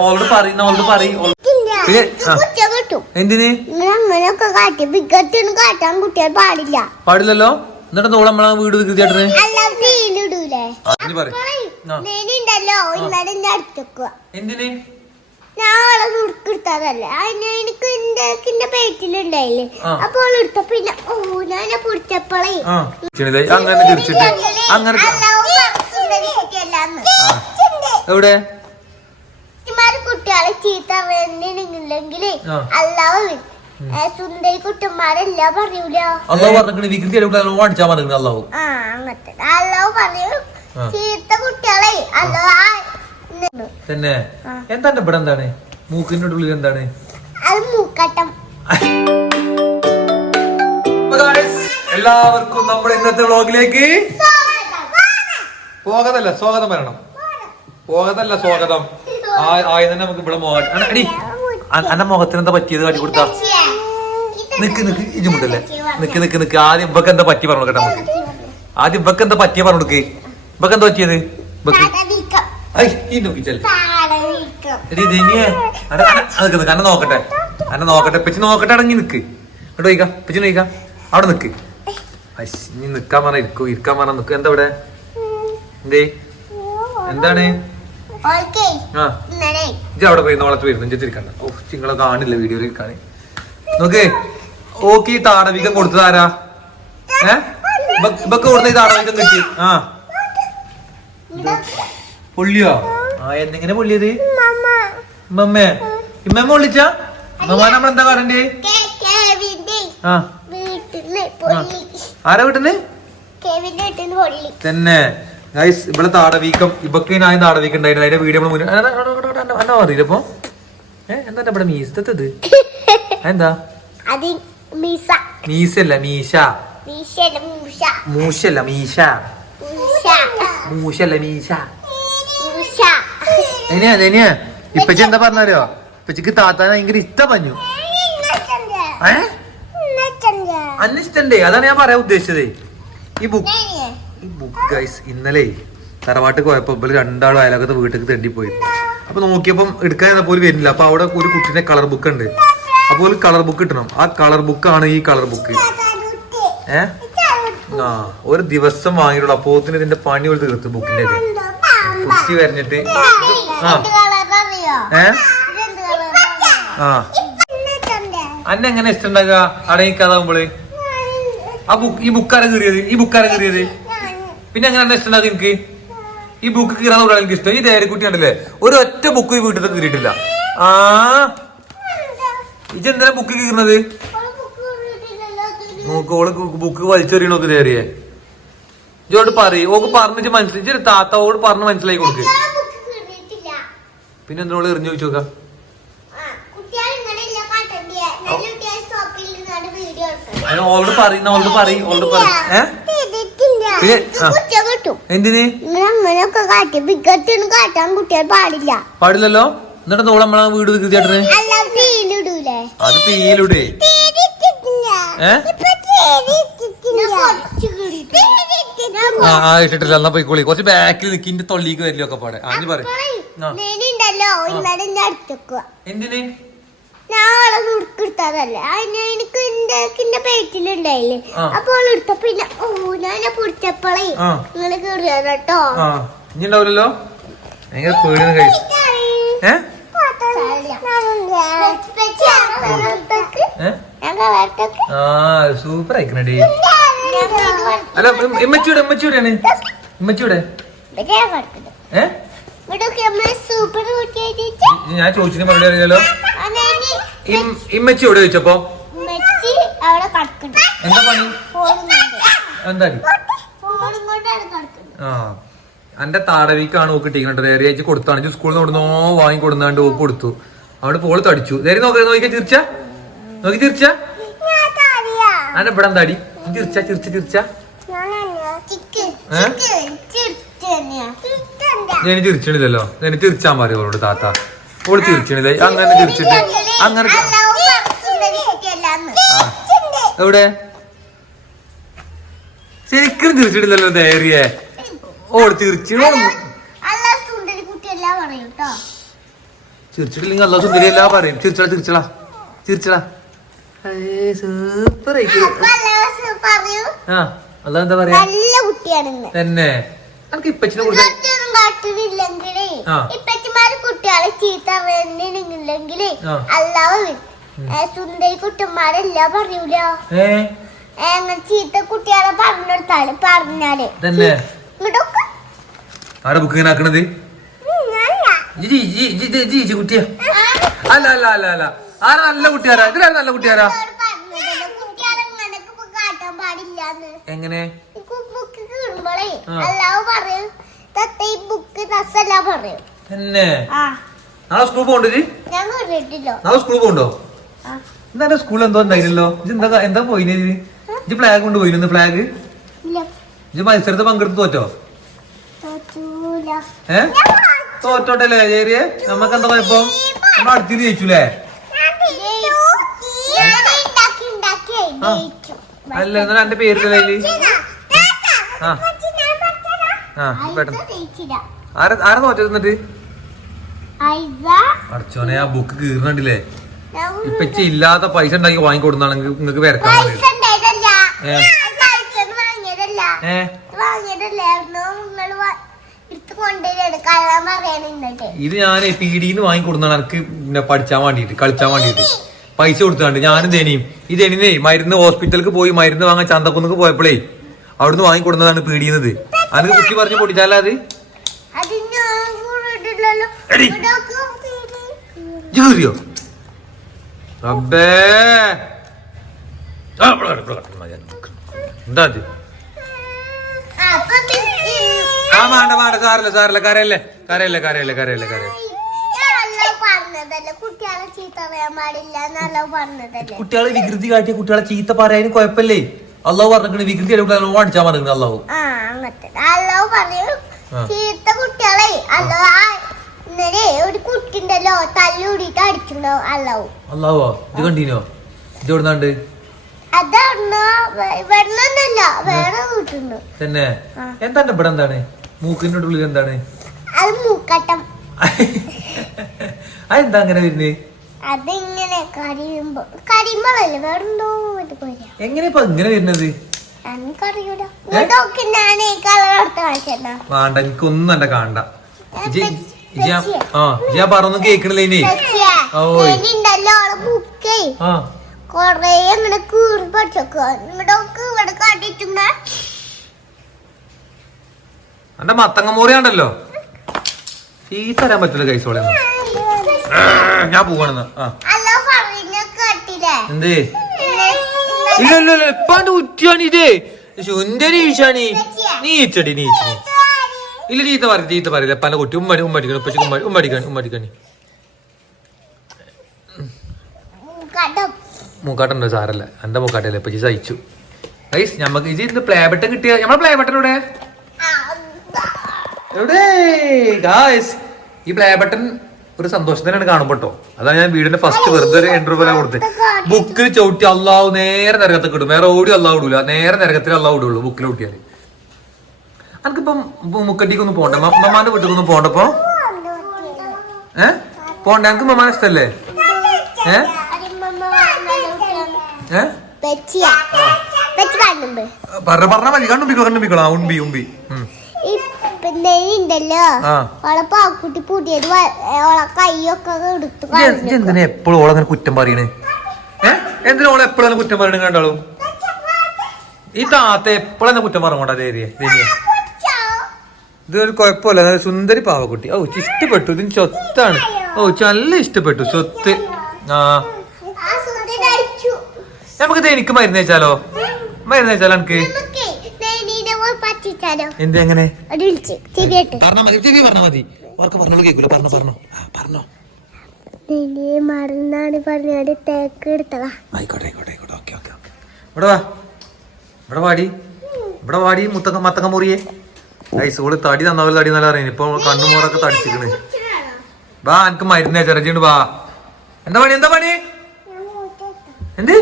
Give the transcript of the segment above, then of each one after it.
ഓളോട് ഓളോട് പറയും പിന്നെ എന്തിന്? കാട്ടാൻ കുട്ടികൾ പാടില്ല. പാടില്ലല്ലോ? എന്നിട്ട് നമ്മൾ നമ്മളെ വീട് ആ. എന്തിന്? നുറുക്കെടുത്തതല്ലേ അതിന് എനിക്ക് എന്റെ എന്റെ പേറ്റിലുണ്ടായില്ലേ ആ. അപ്പൊ അവൾ എടുത്ത പിന്നെ ഓ ഞാൻ പിടിച്ചപ്പോളേ. ആ. ചിരിച്ചത് അങ്ങനെ എവിടെ? ചീത്ത വേണ്ടില്ലെങ്കിൽ ആ. അല്ലാവ് സുന്ദരി കുട്ടന്മാരെല്ലാം പറയൂല. അള്ളാഹ് പറഞ്ഞിട്ട് വികൃതി അടിപൊളി അടിച്ചാൽ അള്ളാഹു. അങ്ങനത്തെ. പറഞ്ഞു ചീത്ത കുട്ടികളെ അല്ലാ തന്നെ. എന്താണ് ഇവിടെ എന്താണ്? മൂക്കിന്റെ ഉള്ളിൽ എന്താണ്? അത് മൂക്കട്ടം. എല്ലാവർക്കും നമ്മുടെ ഇന്നത്തെ വ്ളോഗിലേക്ക് പോകതല്ല സ്വാഗതം വരണം പോകതല്ല സ്വാഗതം. ആ- ആദ്യം തന്നെ നമുക്ക് ഇവിടെ അന്റെ മുഖത്തിന് എന്താ പറ്റിയത്? കാട്ടി കൊടുത്താ. നിക്ക് നിക്ക് ഇജുമുണ്ടല്ലേ നിക്ക് നിക്ക് നിക്ക്. ആദ്യം ഇവക്ക് എന്താ പറ്റി പറഞ്ഞു കേട്ടോ നമുക്ക് ആദ്യം ഇവക്ക് എന്താ പറ്റിയ പറഞ്ഞു കൊടുക്ക്. ഇവക്ക് എന്താ പറ്റിയത്? അന്നെ നോക്കട്ടെ. അന്നെ നോക്കട്ടെ. പിച്ച് നോക്കട്ടെ അടങ്ങി നിക്ക്. കേട്ടോ നോക്കാം പിച്ച് നോക്കാം അവിടെ നിക്ക്. നീ നിക്കാൻ പറഞ്ഞ ഇരിക്കൂ. ഇരിക്കാൻ പറഞ്ഞ നിക്ക്. എന്താ ഇവിടെ? എന്തേ? എന്താണ്? ആ. ഇജ്ജ് അവിടെ പോയി നോളത്ത് വരുന്നു. ഇജ്ജ് തിരിക്കണ്ട ഓ നിങ്ങളെ കാണില്ല വീഡിയോയിൽ കാണി നോക്ക്. ഓക്ക് ഈ താടവികം കൊടുത്തതാരാ ഏക്ക് ഏ? ഇവക്ക് കൊടുത്ത ഈ താടവികം കിട്ടി ആ. പൊള്ളിയോ? ആ എന്തെങ്ങനെ പൊള്ളിയത്? മമ്മ. ഇമ്മമ്മേ ഇമ്മമ്മ പൊള്ളിച്ച ഇമ്മമ്മ കാണണ്ടേ കെ- കെവിന്റെ ആ. വീട്ടിൽ ആരാ പൊള്ളി തന്നെ. ഗൈസ് ഇവിടെ താടവീക്കം ഇബക്കിനായ താടവീക്കം ഉണ്ടായിരുന്നു അതിന്റെ വീഡിയോ നമ്മൾ അന്ന അറിയില്ല ഇപ്പൊ. ഏ എന്താ ഇവിടെ മീസത്തത് എന്താ മീസല്ല മീശ. മീശല്ല മീശ. മൂഷ മൂശല്ല മീശ. മൂഷ എന്നെയാ എന്നെയാ? ഇപ്പച്ചി എന്താ പറഞ്ഞാലോ ഇപ്പച്ചിക്ക് താത്താൻ ഭയങ്കര ഇഷ്ട പഞ്ഞു ഏ? അന്നിഷ്ടണ്ടേ? അതാണ് ഞാൻ പറയാൻ ഉദ്ദേശിച്ചത്. ഈ ബുക്ക് ഈ ബുക്ക് ഗൈസ് ഇന്നലെ തറവാട്ട് പോയപ്പോ ഇവർ രണ്ടാളും അയലകത്ത് വീട്ടിൽ തെണ്ടി പോയി അപ്പൊ നോക്കിയപ്പം എടുക്കാൻ പോലും വരുന്നില്ല. അപ്പൊ അവിടെ ഒരു കുട്ടിന്റെ കളർ ബുക്ക് ഉണ്ട്. അപ്പോൾ ഒരു കളർ ബുക്ക് കിട്ടണം. ആ കളർ ബുക്കാണ് ഈ കളർ ബുക്ക് ഏ? ആ ഒരു ദിവസം വാങ്ങിയിട്ടുള്ളൂ. അപ്പോത്തിന് ഇതിന്റെ പണി ഒരു തീർത്തു ബുക്കിന്റെ കുത്തി വരഞ്ഞിട്ട്. ആ. ഏ? ആ. അന്നെ എങ്ങനെ ഇഷ്ടണ്ടാകുക അടങ്ങിക്കാതാവുമ്പോൾ. ആ ബുക്ക് ഈ ബുക്കാരെ കീറിയത്? ഈ ബുക്കാരെ കീറിയത്? പിന്നെ അങ്ങനെ എന്നെ ഇഷ്ടമുണ്ടാകും എനിക്ക് ഈ ബുക്ക് കീറാൻ തൊട്ടാൽ എനിക്ക് ഇഷ്ടം. ഈ ഡയറിക്കുട്ടി ഉണ്ടല്ലേ ഒരു ഒറ്റ ബുക്ക് ഈ വീട്ടിൽ കീറിയിട്ടില്ല. ആ? ഇജെന്തിനാ ബുക്ക് കീറുന്നത് നോക്ക് ഓൾ ബുക്ക് വലിച്ചെറിയണോക്ക് ഡയറിയെ ഇജോട് പറ ഓക്ക് പറഞ്ഞിട്ട് മനസ്സിലായി ഇജ്ജൊരു താത്താവോട് പറഞ്ഞ് മനസ്സിലായി കൊടുക്ക്. പിന്നെ എന്തിനോട് എറിഞ്ഞു ചോദിച്ചു നോക്കാം ഓളോട് പറയുന്ന ഓളോട് പറയും ഓളോട് പറയും. ഏ? പിന്നെ, ആ. എന്തിന്? അങ്ങനെയൊക്കെ കാട്ടി കാട്ടാൻ കുട്ടികൾ പാടില്ല. പാടില്ലല്ലോ? എന്നിട്ട് ഓളെ നമ്മളെ വീട് വികൃതിയാട്ടന് അല്ല അത് തീയിലൂടെ ഏ? ആ ആ ഇട്ടിട്ടില്ല. എന്നാ പോയിക്കോളി. കുറച്ച് ബാക്കിൽ നിൽക്കി തൊള്ളിക്ക് വരില്ല ഒക്കെ പാടെ. ആഞ്ഞു പറയും. ആ. ഇന്നലെ അടുത്തേക്ക് എന്തിന്? അവളെ നുറുക്കെടുത്തതല്ലേ എനിക്ക് എന്റെ എന്റെ പേറ്റിലുണ്ടായില്ലേ ആ. അപ്പൊ അവൾ എടുത്ത പിന്നെ ഓ ഞാൻ പിടിച്ചപ്പോളേ ആ. നിങ്ങൾ കയറിയത് കേട്ടോ ആ. ഇനി ഉണ്ടാവില്ലല്ലോ? ഭയങ്കര പേടിന്ന് കഴിച്ചു ഏ ഏ? ഞാൻ കളർത്തേക്ക് ആ സൂപ്പർ ആയിക്കണടി. അല്ല ഇമ്മച്ചിയുടെ ഇമ്മച്ചിയുടെ. ഏ സൂപ്പർ കുട്ടിയായിട്ട് ഇ- ഞാൻ ചോദിച്ചിട്ട് മറുപടി അറിയാലോ? ഇമ്മച്ചി എവിടെ ചോദിച്ചപ്പോ? കിടക്കുന്നുണ്ട് എന്താ പണി? എന്താ ആ എന്റെ താടവിക്കാണ് ഓക്ക് കിട്ടിക്കുന്നത് ഏറിയാഴ്ച കൊടുത്താണ്. സ്കൂളിൽ നിന്ന് കൊടുന്നോ വാങ്ങി കൊടുന്നാണ്ട് ഓക്ക് കൊടുത്തു. അവിടെ പോൾ തടിച്ചു. നേരെ നോക്കി നോക്കി തിരിച്ച നോക്കി തിരിച്ച അന്റെ ഇവിടെ എന്താടി തിരിച്ച തിരിച്ച തിരിച്ച ചിക്ക് ഞാൻ ചിരിച്ചണില്ലല്ലോ. ഞാൻ ചിരിച്ചാൻ പറയും അവളോട് താത്ത. ഓൾ ചിരിച്ചണില്ലേ? അങ്ങനെ ചിരിച്ചിട്ട് അങ്ങനെ. എവിടെ? ശരിക്കും ചിരിച്ചിട്ടില്ലല്ലോ ധൈര്യെ. ഓൾ ചിരിച്ചു അല്ല, അല്ല സുന്ദരി എല്ലാം പറയും. ചിരിച്ചിട്ടില്ലെങ്കിൽ ചിരിച്ചടാ. ചിരിച്ചടാ. ചിരിച്ചടാ സൂപ്പർ ആ. അല്ല എന്താ പറയാ? തന്നെ. നമുക്ക് ഇപ്പച്ചിനെ കുറിച്ച് ഇതൊന്നും കാട്ടുന്നില്ലെങ്കിലേ ആ. ഇപ്പച്ചിമാര് കുട്ടികളെ ചീത്ത പറയുന്നില്ലെങ്കിലേ അല്ലാവ് സുന്ദരി കുട്ടന്മാരെല്ലാം പറയൂല. ഏ? ഏ, അങ്ങനെ ചീത്ത കുട്ടികളെ പറഞ്ഞെടുത്താൽ പറഞ്ഞാൽ. തന്നെ ഇങ്ങോട്ടൊക്കെ. ആരാ ബുക്ക് ഇങ്ങനെ ആക്കണത്? ജി ജി ജി ജി ജി ജി കുട്ടിയാ. അല്ല അല്ല അല്ല അല്ല. ആരാ നല്ല കുട്ടിയാരാ? നല്ല കുട്ടിയാരാ? എങ്ങനെ? ഈ ബുക്ക്. അല്ലാവ് പറയും. തന്നെ നാളെ സ്കൂൾ പോകണ്ടോ ഞാൻ കീറിയിട്ടില്ലോ നാളെ സ്കൂൾ പോകണ്ടോ ആ. എന്താ സ്കൂളിൽ എന്തോ ഉണ്ടായില്ലല്ലോ. എന്താ എന്താ പോയിന് ഇജ്ജ് ഫ്ലാഗ് കൊണ്ട് പോയിരുന്നു ഫ്ലാഗ് ഇജ്ജ് മത്സരത്തെ പങ്കെടുത്ത് തോറ്റോ? ഏ? തോറ്റോട്ടല്ലേ ചേരിയെ നമുക്ക് എന്താ കുഴപ്പം? നമ്മൾ അടുത്ത് ജയിച്ചുല്ലേ ഞാൻ ഉണ്ടാക്കി ഉണ്ടാക്കി ആ. ജയിച്ചു. അല്ല എന്നാ എന്റെ പേരിലല്ലേ ആ. ആ പെട്ടെന്ന്. ജയിച്ചില്ല ആരാ ആരാ തോറ്റത് എന്നിട്ട്? ഐസ. അടച്ചോനെ ആ ബുക്ക് കീറണ്ടില്ലേ ഇപ്പൊ ഇപ്പച്ചി ഇല്ലാത്ത പൈസ ഉണ്ടാക്കി വാങ്ങിക്കൊടുന്നാണെങ്കിൽ നിങ്ങക്ക് വരക്കാൻ ഇത് ഞാൻ പി ഡിന്ന് വാങ്ങിക്കൊടുന്നാണ് എനിക്ക് പിന്നെ പഠിച്ചാൻ വേണ്ടിട്ട് കളിച്ചാൻ വേണ്ടിട്ട്. പൈസ കൊടുത്താണ്ട് ഞാനും തേനിയും ഇത് തേനിനെ മരുന്ന് ഹോസ്പിറ്റലിൽ പോയി മരുന്ന് വാങ്ങാൻ ചന്തക്കുന്നിക്ക് പോയപ്പോഴേ അവിടുന്ന് വാങ്ങിക്കൊടുന്നതാണ് പീടിയുന്നത് അതിന് കുട്ടി പറഞ്ഞ് പൊട്ടിച്ചാലാ അത്? അത് റബ്ബേ. ആ. എന്താ മാണ്ട മാണ്ട. സാറില്ല സാറില്ല കരയല്ലേ? കരയല്ലേ കരയല്ലേ കരയല്ലേ കുട്ടികളെ വികൃതി കാട്ടിയ കുട്ടികളെ ചീത്ത പറയാനും കുഴപ്പമില്ലേ? അള്ളാഹു പറഞ്ഞിട്ട് വികൃതി കുട്ടികളെ കാണിച്ചാൽ പറഞ്ഞു അള്ളാഹു ചീത്ത കുട്ടികളെ ഇന്നലെ ഒരു കുട്ടി ഉണ്ടല്ലോ തല്ലൂടിയിട്ട് അടിച്ചിട്ടുണ്ടോ അല്ലാവും അള്ളാഹോ ഇത് കണ്ടീനോ? എവിടുന്നാണ്ട്? തന്നെ? എന്താണ് ഇവിടെ എന്താണ്? മൂക്കിന്റെ ഉള്ളിൽ എന്താണ്? അത് മൂക്കട്ടം. അതെന്താ അങ്ങനെ വരുന്നത് അതിങ്ങനെ കരിയുമ്പോ കരിയുമ്പോഴല്ലേ വേറെന്തോ ഇത് പോരാ എങ്ങനെ ഇപ്പൊ ഇങ്ങനെ വരുന്നത്? എനിക്കറിയൂല. ഇതൊക്കെ ഞാൻ ഈ കളർ എടുത്ത് കാണിച്ചെന്നാ. വേണ്ട എനിക്കൊന്നും എന്റെ കാണണ്ട ഇജ്ജ്- ഇജ്ജ് ആ ഇജ്ജ് പറഞ്ഞൊന്നും കേക്കണില്ല ഓ. ഉണ്ടല്ലോ ബുക്കേ. ആ. കൊറേ ഇങ്ങനെ കീറി പഠിച്ചോക്കുക ഒക്കെ ഇവിടെ കാട്ടിട്ടുണ്ടോ എന്റെ ഫീസ് തരാൻ പറ്റില്ല കൈസോളെ. ഞാൻ പോവാണെന്ന്. ആ. എന്തേ? ഇല്ല? ഇല്ല ഇല്ല ഇപ്പാണ്ട് ഉറ്റിയാണ് ഇതേ. സുന്ദരി ഈശാനി നീച്ചടി നീ നീച്ച ഇല്ല ചീത്ത പറ ചീത്ത പറയില്ല പല കുട്ടി ഉമ്മടി ഉമ്മടിക്കണം ഉപ്പച്ചി ഉമ്മടി ഉമ്മടിക്കണി ഉമ്മടിക്കണി കടം മൂക്കാട്ടുണ്ടോ സാറല്ല. എന്റെ മൂക്കാട്ടല്ലേ ഇപ്പച്ചി സഹിച്ചു. ഗൈസ് നമുക്ക് ഇത് ഇന്ന് പ്ലേ ബട്ടൺ കിട്ടിയ നമ്മളെ പ്ലേ ബട്ടൺ എവിടെ? എവിടെ? ഗായ്സ് ഈ പ്ലേ ബട്ടൺ ഒരു സന്തോഷം തന്നെയാണ് കാണുമ്പോ കേട്ടോ അതാണ് ഞാൻ വീടിന്റെ ഫസ്റ്റ് വെറുതെ ഒരു എൻട്രി പോലെ കൊടുത്തത്. ബുക്കിൽ ചവിട്ടി അള്ളാവ് നേരെ നരകത്തിൽ ഇടും. വേറെ ഓടി അള്ളാവ് ഇടൂല. നേരെ നരകത്തിൽ അള്ളാവ് ഇടുള്ളൂ ബുക്കിൽ കൂട്ടിയാൽ എനിക്കിപ്പം മുക്കട്ടിക്കൊന്നും പോണ്ട. മമ്മാന്റെ വീട്ടിലേക്കൊന്നും പോണ്ടപ്പോ ഏ? പോണ്ട. എനിക്ക് മമ്മാനെ ഇഷ്ടല്ലേ? ഏ? പറഞ്ഞ പറഞ്ഞ മതി. കണ്ണുമ്പിക്കോ ആ ഉമ്പി ഉമ്പി ഉം. ഉണ്ടല്ലോ. ഓളെ പാക്കുട്ടി ഓളെ കൈയൊക്കെ എന്തിനാ എപ്പോഴും ഓളങ്ങനെ കുറ്റം പറയണേ? ഏ? എന്തിനാ ഓളെ എപ്പോഴും കുറ്റം പറയണ കണ്ടാളും ഈ താത്ത എപ്പോഴും കുറ്റം പറഞ്ഞോണ്ടാ ദേരിയെ ഇതൊരു കുഴപ്പമില്ല. സുന്ദരി പാവക്കുട്ടി. ഓ ഇഷ്ടപ്പെട്ടു. ഇതിന് സ്വത്താണ്. ഓ നല്ല ഇഷ്ടപ്പെട്ടു. സ്വത്ത്. ആ. ആ സുന്ദരി അടിച്ചു നമുക്ക് ഇത് എനിക്ക് മരുന്ന് വെച്ചാലോ മരുന്ന് വെച്ചാലോ എനിക്ക്? പറഞ്ഞാ മതി ചെവി പറഞ്ഞാ മതി. ഓർക്ക് പറഞ്ഞോളൂ കേൾക്കൂല പറഞ്ഞോ പറഞ്ഞോ. ആ, പറഞ്ഞോ. നൈനിയെ മറന്നാണ് പറഞ്ഞാട് തേക്ക് എടുത്തതാ. ആയിക്കോട്ടെ ആയിക്കോട്ടെ ആയിക്കോട്ടെ. Okay okay okay. ഇവിടെ വാ. ഇവിടെ വാടി. ഇവിടെ വാടി മുത്തക്ക മത്തക്ക മുറിയേ. ഐസ് ഓൾ തടി നന്നാവില്ല തടി നല്ല അറിയുന്നു ഇപ്പൊ കണ്ണുമോറൊക്കെ തടിച്ചിക്കണ് വാ എനിക്ക് മരുന്ന് ചെറിയുണ്ട് വാ. എന്താ പണി എന്താ പണി? എന്ത്?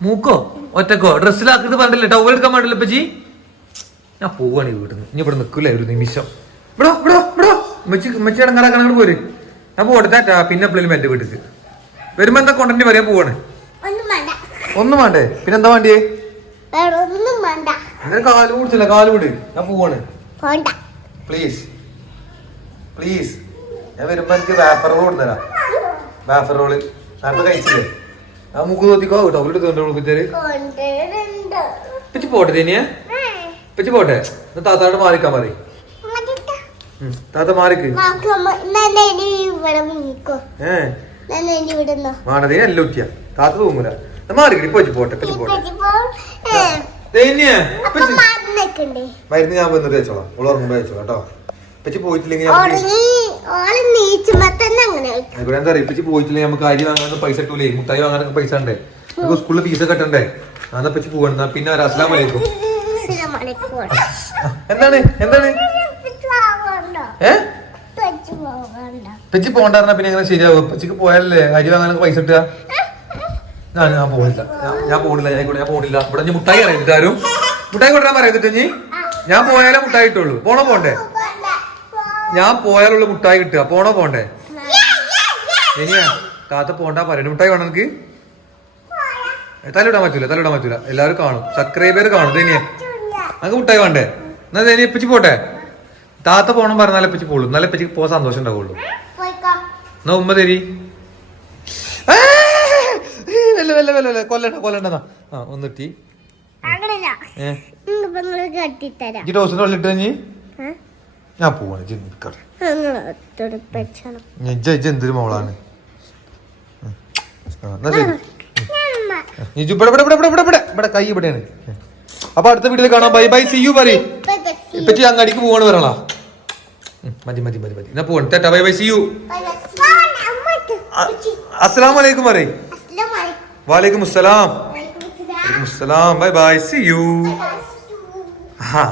മൂക്കോ? ഒറ്റക്കോ? ഡ്രസ്സിലാക്കിട്ട് പറഞ്ഞില്ല ടവൽ എടുക്കാൻ പാടില്ല ഇപ്പച്ചി? ഞാൻ പോവാണ് ഈ വീട്ടിൽ നിന്ന് ഇനി ഇവിടെ നിൽക്കില്ല ഒരു നിമിഷം. ഇവിടോ ഇവിടോ ഇവിടോ മെച്ചി ഉമ്മച്ചി ഇടങ്ങാറാക്കാൻ അങ്ങോട്ട് പോര്. ഞാൻ പോട്ടെ ടാറ്റാ പിന്നെ എപ്പോഴും എന്റെ വീട്ടിൽ വരുമ്പോ എന്താ കൊണ്ടന്റ് പറയാൻ പോവാണ്? ഒന്നും വേണ്ട. പിന്നെ എന്താ വേണ്ടിയേ? കാൽ പിടിച്ചില്ല കാൽ വിട്. ഞാൻ പോവാണ്. പ്ലീസ് പ്ലീസ് ഞാൻ വരുമ്പോ എനിക്ക് വാഫർ റോൾ തരാം വാഫർ റോൾ നേരത്തെ കഴിച്ചില്ലേ? ആ മുക്ക് നോക്കിക്കോ കേട്ടോ. അവരുടെ പോട്ടെ തന്നെയാ ഇപ്പച്ചി പോട്ടെ. താത്താട്ട് മാറിക്കാ മാറി താത്ത മാറിക്ക്. മാണതി അല്ല ഉറ്റിയ താത്ത തൂങ്ങൂല. മാറിക്കടി ഇപ്പച്ചി പോട്ടെ ഇപ്പച്ചി പോട്ടെ. മരുന്ന് ഞാൻ വന്നിട്ട് വെച്ചോളാം ഓൾ ഉറങ്ങുമ്പോ വെച്ചോളാം കേട്ടോ. പച്ചി പോയിട്ടില്ലെങ്കിൽ നമുക്ക് എന്താ ഇപ്പച്ചി പോയിട്ടില്ലെങ്കിൽ അരി വാങ്ങാൻ പൈസ ഇട്ടൂലേ മുട്ടായി വാങ്ങാനൊക്കെ പൈസ ഉണ്ടേ. നമുക്ക് സ്കൂളിൽ ഫീസ് കെട്ടണ്ടേ? അതാ പച്ചി പോകണ്ട പിന്നെ അസ്ലാം വലൈക്കും. എന്താണ്? എന്താണ്? പെച്ചി പോകണ്ട. ഏ? ഇപ്പൊ പോകണ്ട. പച്ചി പോണ്ടായിരുന്ന പിന്നെ എങ്ങനെ ശരിയാവും? പെച്ചിക്ക് പോയാലല്ലേ? അരി വാങ്ങാനൊക്കെ പൈസ കിട്ടുക? ഞാൻ ഞാൻ പോണില്ല. ഞാൻ- പോണില്ല ഞാൻ ഞാൻ പോണില്ല. ഇവിടെ ഞാൻ മുട്ടായി അറിയാം ആരും മുട്ടായി കൊണ്ടുവരാൻ പറയുന്നിട്ട് ഇനി? ഞാൻ പോയാലേ മുട്ടായി കിട്ടുള്ളൂ. പോണോ പോണ്ടേ? ഞാൻ പോയാലുള്ള മുട്ടായി കിട്ടുക. പോണോ പോണ്ടേ? ഇനിയാ താത്ത പോണ്ടാ പറയണ. മുട്ടായി വേണം എനിക്ക് തലയിടാൻ പറ്റൂല തലയിടാൻ പറ്റൂല. എല്ലാവരും കാണും. സബ്സ്ക്രൈബർ കാണും. ഇതേനിയെ അങ്ങ് മുട്ടായി വേണ്ടേ? എന്നാ ഇനി എപ്പിച്ച് പോട്ടെ. താത്ത പോണം പറഞ്ഞാലേ എപ്പിച്ച് പോളൂ നല്ല എപ്പിച്ച് പോകാൻ സന്തോഷം ഉണ്ടാവുള്ളൂ. എന്നാ ഉമ്മ തരി. ആ! വെല്ല വെല്ല വെല്ല വെല്ല. കൊല്ലണ്ട കൊല്ലണ്ട ആ ഒന്നിട്ടി ഞാൻ പോവാണ് എന്തൊരു മോളാണ്. നിജു ഇവിടെ കൈ ഇവിടെയാണ്. അപ്പൊ അടുത്ത വീട്ടിൽ കാണാം. ബൈ ബൈ സി യു പറയും. ഇപ്പച്ചി അങ്ങാടിക്ക് പോവാണ് വരണോ മതി മതി മതി മതി. എന്നാ പോവാണ്. Tata bye bye see you. അസ്സലാം വലൈക്കും പറയും. വാലൈക്കും അസ്സലാം അസ്സലാം. Bye bye see you. ഹാ